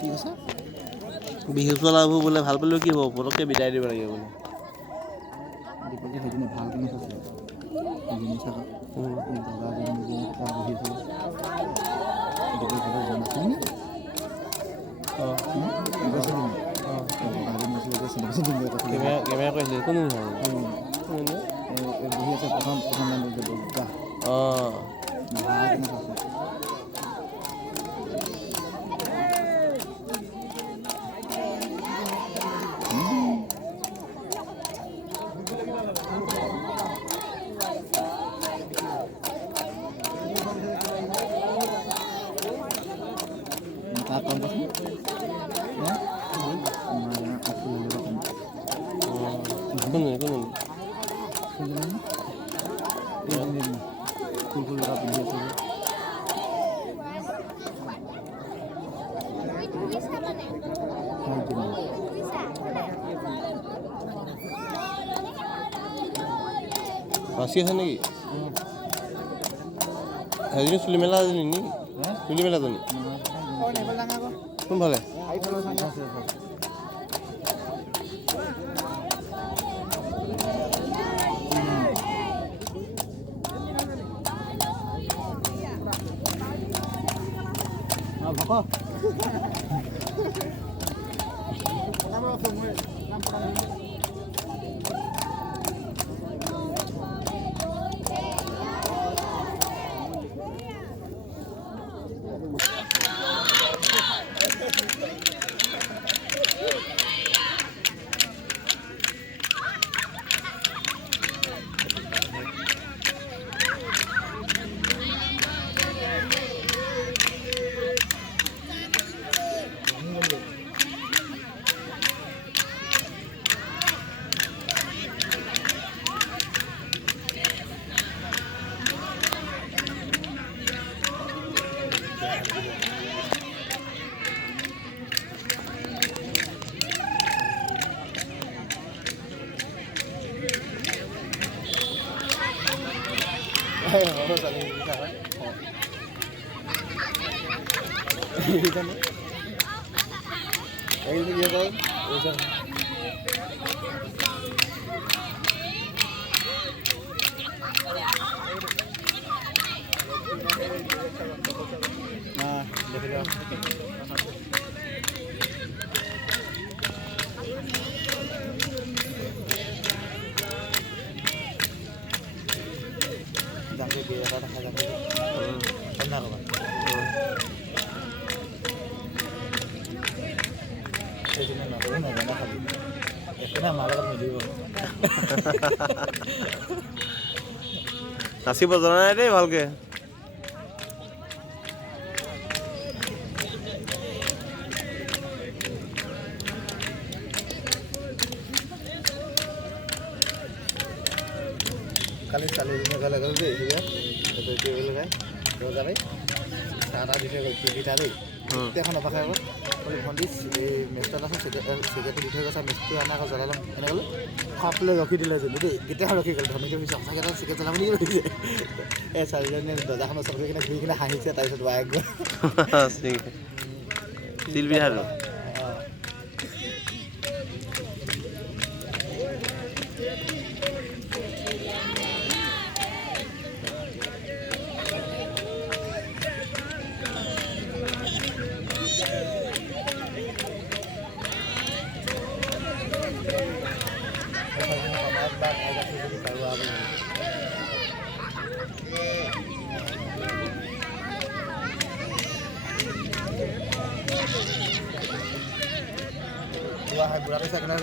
কি কৈছা? বিহু চলাবোৰ বোলে ভাল পালেও কি হ'ব পটককৈ বিদায় দিব লাগিব বোলে। দীপকে সেইদিনা ভাল কিনে চাইছে চাকা দাদাজনী তাত বহি আছে দীপক জানাচোন কেমেৰা কৰিছিলে কোনো বহি আছে প্ৰথম অঁ তাত কম পাচোন ফুল লগা পিন্ধি আছে বাচি আছে নেকি সেইজনী চুলি মেলা এজনী নি চুলি মেলাজনী কোনফালে নাচিব জনা নাই দেই ভালকে কালি ছোৱালীজনী ঘৰলৈ গ'ল দেই লগাই ৰজাবাই চাহ তাহ দি থৈ গ'ল পিঠা দেই গোটেইখন অপাখাই গ'ল বোলে ভণ্টি এই মেচটো আনাচোন চিগাৰেটটো দি থৈ গৈছা মেচটো আনা আকৌ জ্বলাই ল'ম এনে ক'লো খাপলৈ ৰখি দিলে যদি দেই কেতিয়াও ৰখি গ'ল ধনীকে ভাবিছোঁ সঁচাকৈ তাত চিগাৰেট জ্বলাব নেকি ভাবিছে এই ছোৱালীজনীয়ে দৰ্জাখনৰ ওচৰত গৈ কিনে ঘূৰি কিনে হাঁহিছে তাৰপিছত বায়েক গ'ল তিল পিঠাটো বুঢ়া পইচা কেনে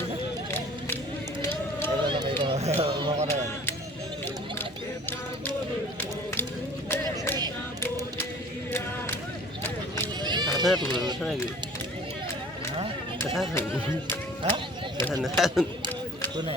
হৈছে নেকি কোনে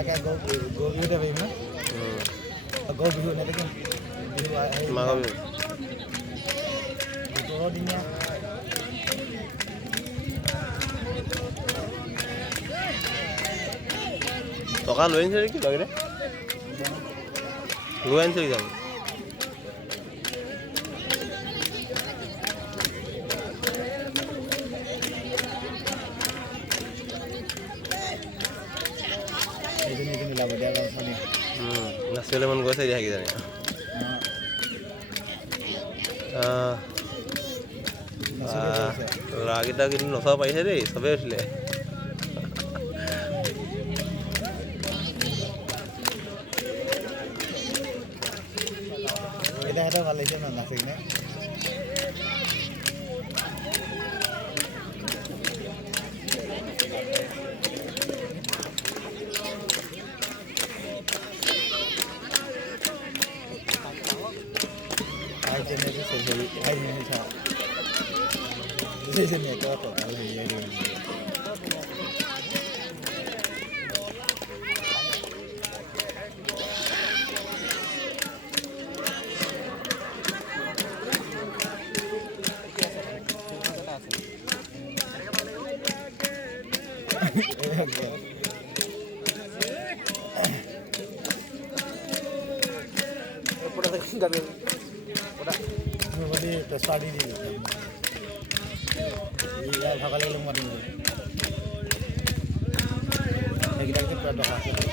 লাহে গৰু বিহুতে পাৰিম না গৰু বিহু এনেকৈ বিহু মাঘৰ বিহু 14 দিনীয়া টকা লৈ আনিছে নেকি লগতে লৈ আনিছে কিজানি এইজনী লাভ দিয়া গাঁওখনি নাচিবলৈ মন গৈছে এতিয়া কিজানি ল'ৰাকেইটা কিন্তু নচাব পাৰিছে দেই চবেই উঠিলে এটা ভাল লাগিছে না নাচি কিনে ai trên đây cái sự ai như thế sao trên này có tổ là gì vậy পেছাৰ দি দিলোঁ ভাগা লাগিলে মাতিম সেইকেইটাকে পূৰা টকা আছে